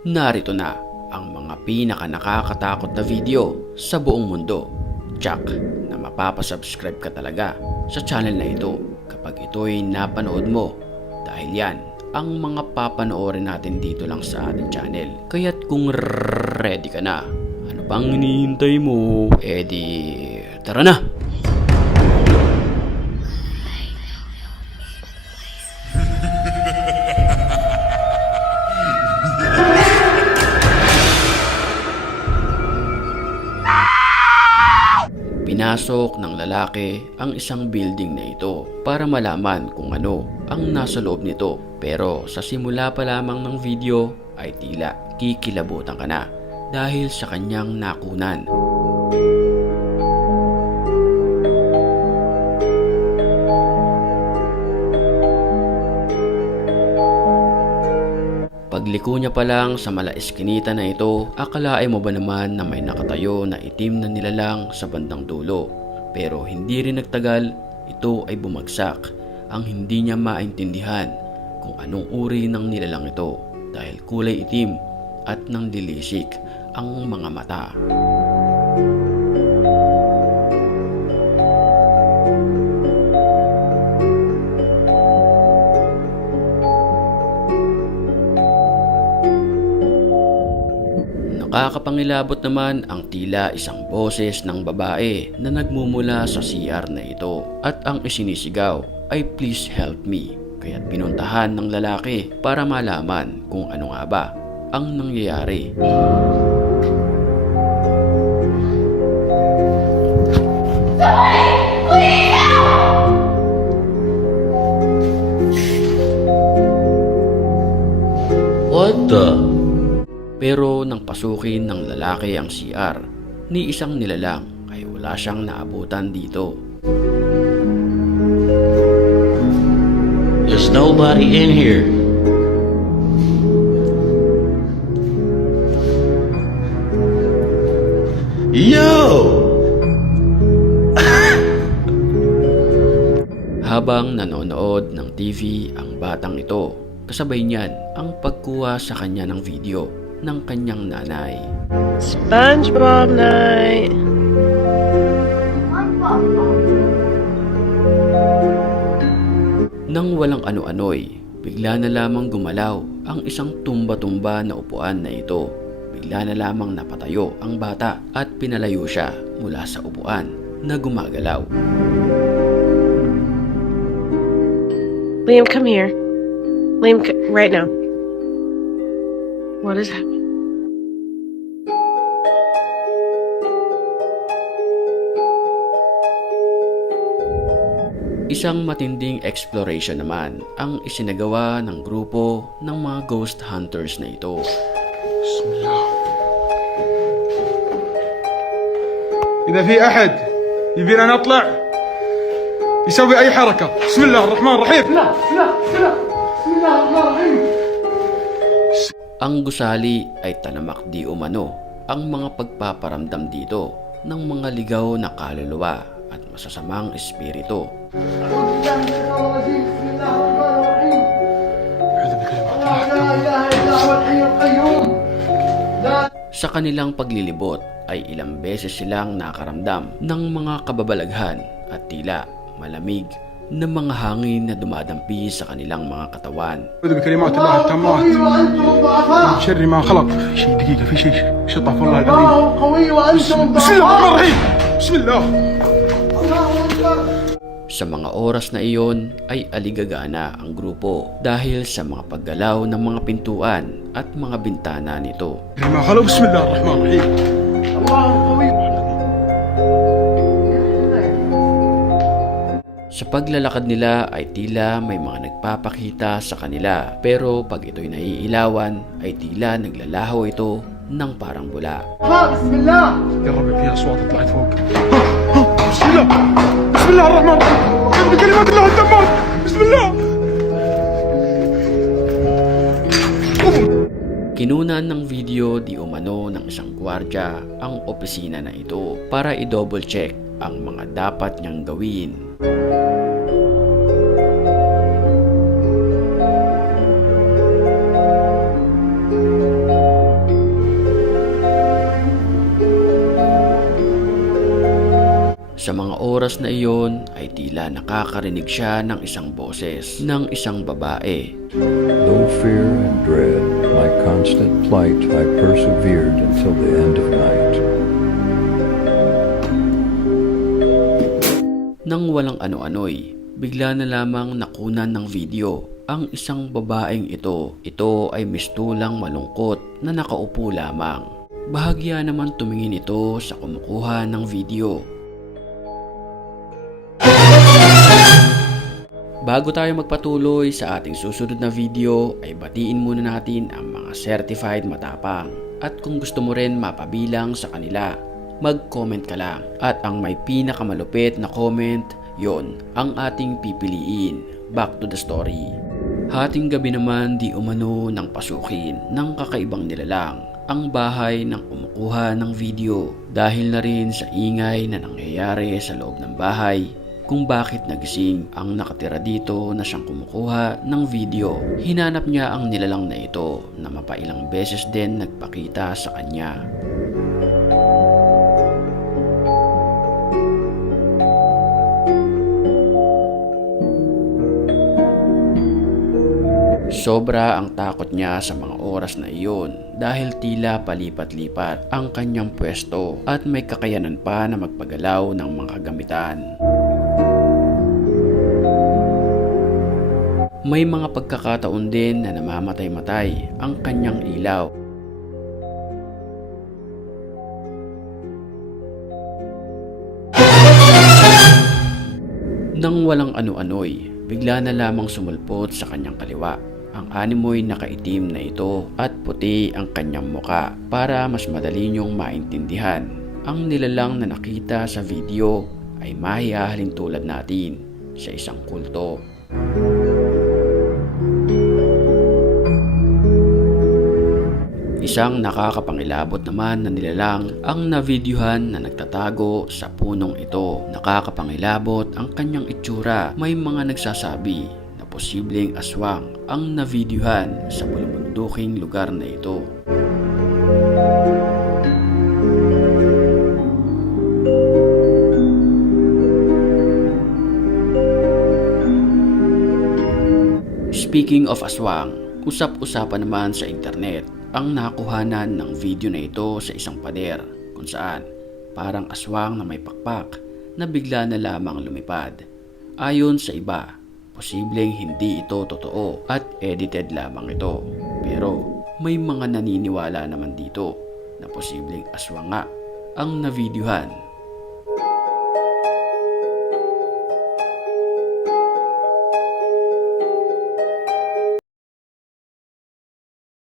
Narito na ang mga pinaka nakakatakot na video sa buong mundo. Tsak na mapapasubscribe ka talaga sa channel na ito kapag ito'y napanood mo, dahil yan ang mga papanoorin natin dito lang sa ating channel. Kaya't kung ready ka na, ano pang hinihintay mo? Tara na! Pinasok ng lalaki ang isang building na ito para malaman kung ano ang nasa loob nito. Pero sa simula pa lamang ng video ay tila kikilabutan ka na dahil sa kanyang nakunan. Pagliko niya pa lang sa malaeskinita na ito, akalain mo ba naman na may nakatayo na itim na nilalang sa bandang dulo? Pero hindi rin nagtagal, ito ay bumagsak. Ang hindi niya maintindihan kung anong uri ng nilalang ito dahil kulay itim at nang dilisik ang mga mata. Nakakapangilabot naman ang tila isang boses ng babae na nagmumula sa CR na ito at ang isinisigaw ay "Please help me". Kaya't pinuntahan ng lalaki para malaman kung ano nga ba ang nangyayari. What the? Pero nang pasukin ng lalaki ang CR, ni isang nilalang ay wala siyang naabutan dito. There's nobody in here. Yo! Habang nanonood ng TV ang batang ito, kasabay niyan ang pagkuha sa kanya ng video ng kanyang nanay. SpongeBob night. Nang walang ano-ano'y, bigla na lamang gumalaw ang isang tumba-tumba na upuan na ito. Bigla na lamang napatayo ang bata at pinalayo siya mula sa upuan na gumagalaw. Liam, come here. Liam, right now. What is happening? Isang matinding exploration naman ang isinagawa ng grupo ng mga ghost hunters na ito. Bismillah. إذا في أحد يبينا نطلع يسوي أي حركة. بسم الله الرحمن الرحيم. بسم الله الرحمن الرحيم. Ang gusali ay talamak di umano ang mga pagpaparamdam dito ng mga ligaw na kaluluwa at masasamang espiritu. Sa kanilang paglilibot ay ilang beses silang nakaramdam ng mga kababalaghan at tila malamig na mga hangin na dumadampi sa kanilang mga katawan. أعوذ بكلمات الله التامات من شر ما خلق. شيء دقيقة في شيء شطف والله العظيم. بسم الله الرحمن الرحيم. بسم الله. Sa mga oras na iyon ay aligagana ang grupo dahil sa mga paggalaw ng mga pintuan at mga bintana nito. ما خلق. بسم الله الرحمن الرحيم. الله قوي. Sa paglalakad nila ay tila may mga nagpapakita sa kanila, pero pag ito'y naiilawan ay tila naglalaho ito ng parang bula. بسم الله. يا رب في أصوات طلعت فوق. بسم الله. بسم الله الرحمن الرحيم. أعوذ بكلمات الله التامات. بسم الله. Kinunan ng video di umano ng isang gwardya ang opisina na ito para i-double check ang mga dapat niyang gawin. oras na iyon ay tila nakakarinig siya ng isang boses ng isang babae. Though fear and dread, my constant plight, I persevered until the end of night. Nang walang ano-ano'y, bigla na lamang nakunan ng video ang isang babaeng ito. Ito ay mistulang malungkot na nakaupo lamang. Bahagya naman tumingin ito sa kumukuha ng video. Bago tayo magpatuloy sa ating susunod na video ay batiin muna natin ang mga certified matapang. At kung gusto mo rin mapabilang sa kanila, mag-comment ka lang. At ang may pinakamalupit na comment, yon ang ating pipiliin. Back to the story. Hating gabi naman di umano ng pasukin ng kakaibang nilalang ang bahay ng kumukuha ng video dahil na rin sa ingay na nangyayari sa loob ng bahay kung bakit nagising ang nakatira dito na siyang kumukuha ng video. Hinanap niya ang nilalang na ito na mapailang beses din nagpakita sa kanya. Sobra ang takot niya sa mga oras na iyon dahil tila palipat-lipat ang kanyang pwesto at may kakayanan pa na magpagalaw ng mga kagamitan. May mga pagkakataon din na namamatay-matay ang kanyang ilaw. Nang walang ano-ano'y, bigla na lamang sumulpot sa kanyang kaliwa. Ang animoy nakaitim na ito at puti ang kanyang muka para mas madali niyong maintindihan. Ang nilalang na nakita sa video ay mahihahalin tulad natin sa isang kulto. Isang nakakapangilabot naman na nilalang ang navideohan na nagtatago sa punong ito. Nakakapangilabot ang kanyang itsura. May mga nagsasabi na posibleng aswang ang navideohan sa bulubunduking lugar na ito. Speaking of aswang, usap-usapan naman sa internet ang nakuhanan ng video na ito sa isang pader kung saan parang aswang na may pakpak na bigla na lamang lumipad. Ayon sa iba, posibleng hindi ito totoo at edited lamang ito. Pero may mga naniniwala naman dito na posibleng aswang nga ang navideohan